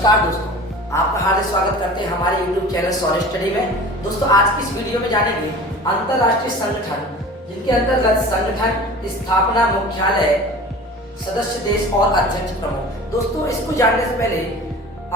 नमस्कार दोस्तों, आपका हार्दिक स्वागत करते हैं हमारे YouTube चैनल सॉलिड स्टडी में। दोस्तों आज की इस वीडियो में जानेंगे अंतरराष्ट्रीय संगठन, जिनके अंतर्गत संगठन, स्थापना, मुख्यालय, सदस्य देश और अध्यक्ष प्रमुख। दोस्तों इसको जानने से पहले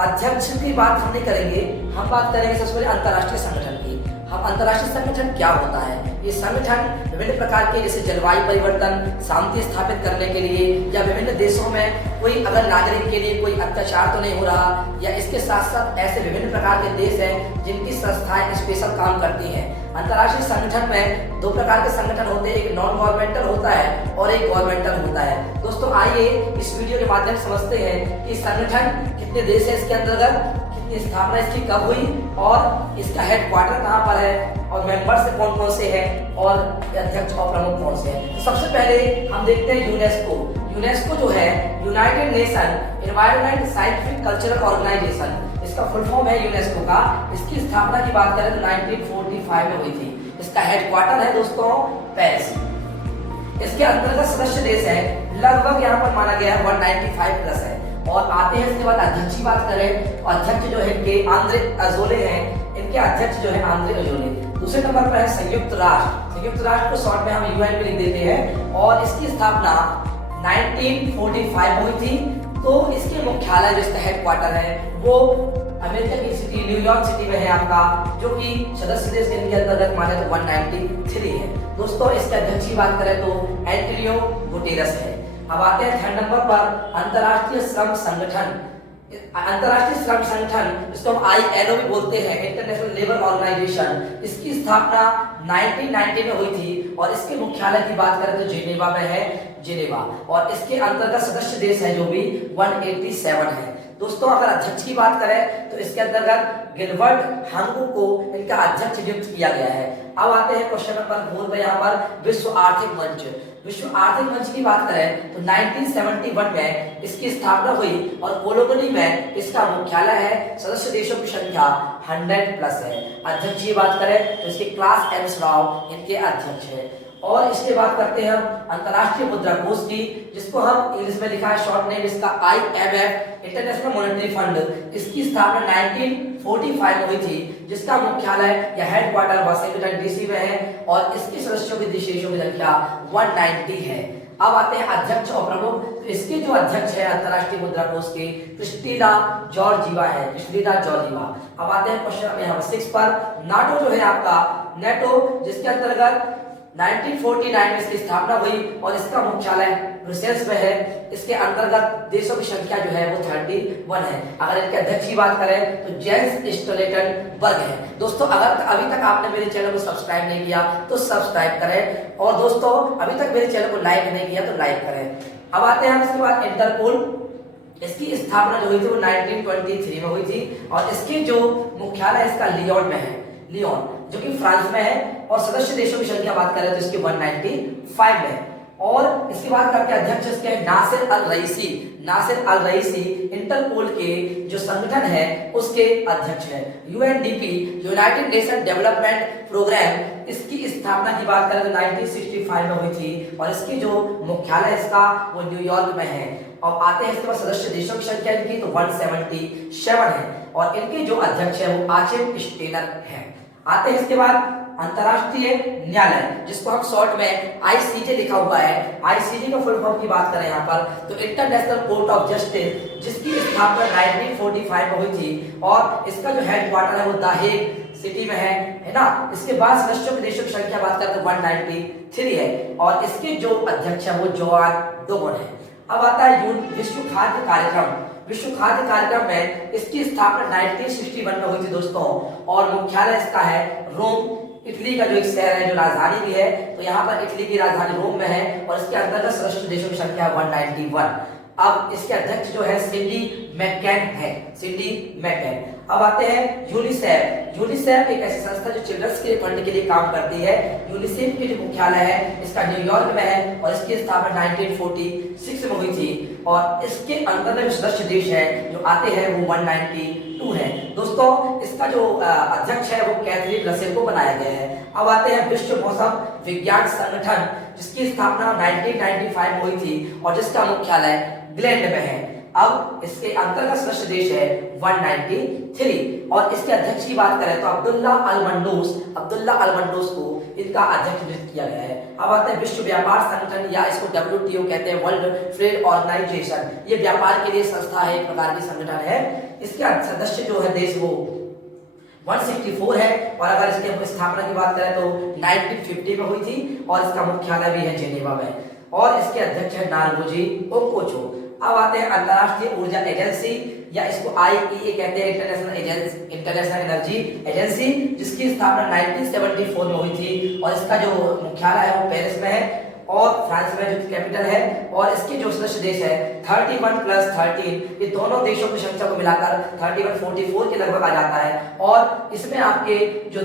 अध्यक्ष की बात हम नहीं करेंगे, हम बात करेंगे सबसे पहले अंतरराष्ट्रीय संगठन की। हम अंतरराष्ट्रीय संगठन क्या होता है? ये संगठन विभिन्न प्रकार के जैसे जलवायु परिवर्तन, शांति स्थापित करने के लिए या विभिन्न देशों में कोई अगर नागरिक के लिए कोई अत्याचार तो नहीं हो रहा, या इसके साथ साथ ऐसे विभिन्न प्रकार के देश हैं जिनकी संस्थाएं स्पेशल काम करती हैं। अंतरराष्ट्रीय संगठन में दो प्रकार के संगठन होते हैं, एक नॉन गवर्नमेंटल होता है और एक गवर्नमेंटल होता है। दोस्तों आइए इस वीडियो के माध्यम से समझते हैं कि संगठन कितने देश है इसके अंतर्गत, स्थापना इसकी कब हुई और इसका हेडक्वार्टर कहाँ पर है और मेंबर्स कौन कौन से हैं और अध्यक्ष और प्रमुख कौन से हैं। तो सबसे पहले हम देखते हैं यूनेस्को। यूनेस्को जो है United Nation Environment Scientific Cultural Organization, इसका फुल फॉर्म है यूनेस्को का। इसकी स्थापना की बात करें तो 1945 में हुई थी। इसका हेडक्वार्टर है दोस्तों पेरिस। इसके अंतर्गत सदस्य देश है लगभग यहाँ पर माना गया है 195 प्लस है। और आते हैं इसके बाद अध्यक्ष की बात करें तो अध्यक्ष जो है इनके आंद्रे अजोले हैं, इनके अध्यक्ष जो है आंद्रे अजोले। दूसरे नंबर पर है संयुक्त राष्ट्र। संयुक्त राष्ट्र को शॉर्ट में हम यूएन भी लिख देते हैं और इसकी स्थापना 1945 में हुई थी। तो इसके मुख्यालय जो इसका हेडक्वार्टर है वो अमेरिका की सिटी न्यूयॉर्क सिटी में है आपका, जो कि सदस्य देश इनके अंतर्गत माने तो 193 है। दोस्तों इसके अध्यक्ष की बात करें तो एंटोनियो गुटेरस है। अब आते हैं थर्ड नंबर पर अंतरराष्ट्रीय श्रम संगठन। अंतरराष्ट्रीय श्रम संगठन इसको हम ILO भी बोलते हैं, इंटरनेशनल लेबर ऑर्गेनाइजेशन। इसकी स्थापना 1990 में हुई थी और इसके मुख्यालय की बात करें तो जेनेवा में है, जेनेवा। और इसके अंतर्गत सदस्य देश है जो भी 187 है। दोस्तों अगर अध्यक्ष की बात करें तो इसके अंतर्गत गिलबर्ट हांगू को इनका अध्यक्ष नियुक्त किया गया है। अब आते हैं क्वेश्चन नंबर 4 पे, यहाँ पर विश्व आर्थिक मंच। विश्व आर्थिक मंच की बात करें तो 1971 में इसकी स्थापना हुई और कोलोनी में इसका मुख्यालय है। सदस्य देशों की संख्या 100 प्लस है। अध्यक्ष की बात करें तो इसके क्लास एम राव इनके अध्यक्ष है। और इसके बात करते हैं हम अंतरराष्ट्रीय मुद्रा कोष की, जिसको हम इंग्लिश में लिखा है शॉर्ट नेम इसका IMF, इंटरनेशनल मॉनेटरी फंड। इसकी स्थापना 1945 में हुई थी, जिसका मुख्यालय या हेडक्वार्टर वाशिंगटन DC में है और इसके सदस्यों की देशों की संख्या 190 है। अब आते हैं अध्यक्ष और प्रमुख। तो इसके जो अध्यक्ष है अंतरराष्ट्रीय मुद्रा कोष के क्रिस्टीना जॉर्जीवा है, क्रिस्टीना जॉर्जीवा। अब आते हैं क्वेश्चन यहाँ 6 पर। नाटो जो है आपका, नेटो जिसके अंतर्गत 1949 में इसकी स्थापना हुई और इसका मुख्यालय ब्रुसेल्स में है। इसके अंतर्गत देशों की संख्या जो है वो 31 है। अगर इनके अध्यक्ष की बात करें तो जेंस स्टोल्टेनबर्ग है। दोस्तों अगर अभी तक आपने मेरे चैनल को सब्सक्राइब नहीं किया तो सब्सक्राइब करें, और दोस्तों अभी तक मेरे चैनल को लाइक नहीं किया तो लाइक करें। अब आते हैं इसके बाद इंटरपोल। इसकी स्थापना जो हुई थी वो 1923 में हुई थी और इसके जो मुख्यालय इसका लियोन में है, लियोन जो कि फ्रांस में है। और सदस्य देशों की संख्या बात करें तो इसकी 195 में। और इसकी बात करके अध्यक्ष इसके Nasir Al Raisi. Nasir Al Raisi Interpol के जो संगठन है उसके अध्यक्ष है। UNDP, United Nation Development Programme, इसकी स्थापना की बात करें तो 1965 में हुई थी और इसकी जो मुख्यालय इसका वो न्यूयॉर्क में है। और आते हैं इसके बाद सदस्य देशों की संख्या इनकी तो 177 है और इनके जो अध्यक्ष है वो आचिम स्टेनर है। आते हैं इसके बाद अंतरराष्ट्रीय न्यायालय, जिसको हम शॉर्ट में ICJ लिखा हुआ है। ICJ का फुल फॉर्म की बात करें यहाँ पर तो इंटरनेशनल कोर्ट ऑफ जस्टिस, जिसकी स्थापना 1945 में हुई थी और इसका जो हेडक्वार्टर है वो द हेग सिटी में है ना। इसके बाद सदस्यों के देशों की संख्या बात करें तो 193 है और इसके जो अध्यक्ष है वो जोआन डोगोन है। अब आता है विश्व खाद्य कार्यक्रम। विश्व खाद्य कार्यक्रम में इसकी स्थापना 1961 में हुई थी दोस्तों और मुख्यालय इसका है रोम, इटली का जो एक शहर है, जो राजधानी भी है। तो यहाँ पर इटली की राजधानी रोम में है और इसके अंतर्गत सदस्य देशों की संख्या 191। अब इसके अध्यक्ष जो है सिंडी मैककेन है, सिंडी मैककेन। अब आते हैं यूनिसेफ। यूनिसेफ एक ऐसी संस्था जो चिल्ड्रंस के फंड के लिए काम करती है। यूनिसेफ की जो मुख्यालय है इसका न्यूयॉर्क में है और इसकी स्थापना 1946 में हुई थी और इसके अंदर में सदस्य देश है जो आते हैं वो 192 है। दोस्तों इसका जो अध्यक्ष है वो कैथरीन रसेल को बनाया गया है। अब आते हैं विश्व मौसम विज्ञान संगठन, जिसकी स्थापना 1995 में हुई थी और जिसका मुख्यालय ग्लैंड में है। अब इसके अंतर्गत सदस्य देश है 193 और इसके अध्यक्ष की बात करें तो अब्दुल्ला अल मंडूस को इनका अध्यक्ष नियुक्त किया गया है। अब आते हैं विश्व व्यापार संगठन या इसको WTO कहते हैं, वर्ल्ड ट्रेड ऑर्गेनाइजेशन। ये व्यापार के लिए संस्था है, एक प्रकार की संगठन है। इसके सदस्य जो है देश वो 164 है और अगर इसके स्थापना की बात करें तो 1950 में हुई थी और इसका मुख्यालय भी है जेनेवा में और इसके अध्यक्ष है नारुजी ओकोचो। अब आते हैं अंतरराष्ट्रीय ऊर्जा एजेंसी या इसको IEA कहते हैं, इंटरनेशनल एनर्जी एजेंसी, जिसकी स्थापना 1974 में हुई थी और इसका जो मुख्यालय है वो पेरिस में है और फ्रांस में जो कैपिटल है। और इसके जो सदस्य देश है 31 + 13, ये दोनों देशों की संख्या को मिलाकर 3144 के लगभग आ जाता है और इसमें आपके जो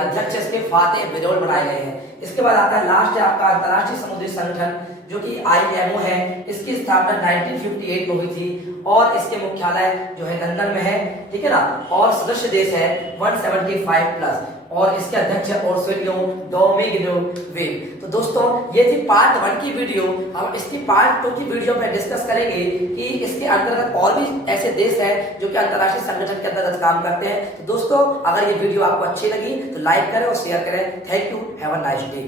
अध्यक्ष इसके फातेह बिरोल बनाए गए हैं। इसके बाद आता है लास्ट है आपका अंतरराष्ट्रीय समुद्री संगठन जो कि IMO है। इसकी स्थापना 1958 में हुई थी और इसके मुख्यालय जो है लंदन में है, ठीक है ना। और सदस्य देश है 175+ और इसके अध्यक्ष है ओर्सुलियो डोमिंगोवेल। तो दोस्तों ये थी पार्ट 1 की वीडियो। हम इसकी पार्ट 2 की वीडियो में डिस्कस करेंगे कि इसके अंतर्गत और भी ऐसे देश हैं जो कि अंतरराष्ट्रीय संगठन के अंतर्गत काम करते हैं। तो दोस्तों अगर ये वीडियो आपको अच्छी लगी तो लाइक करें और शेयर करें। Thank you, have a nice day.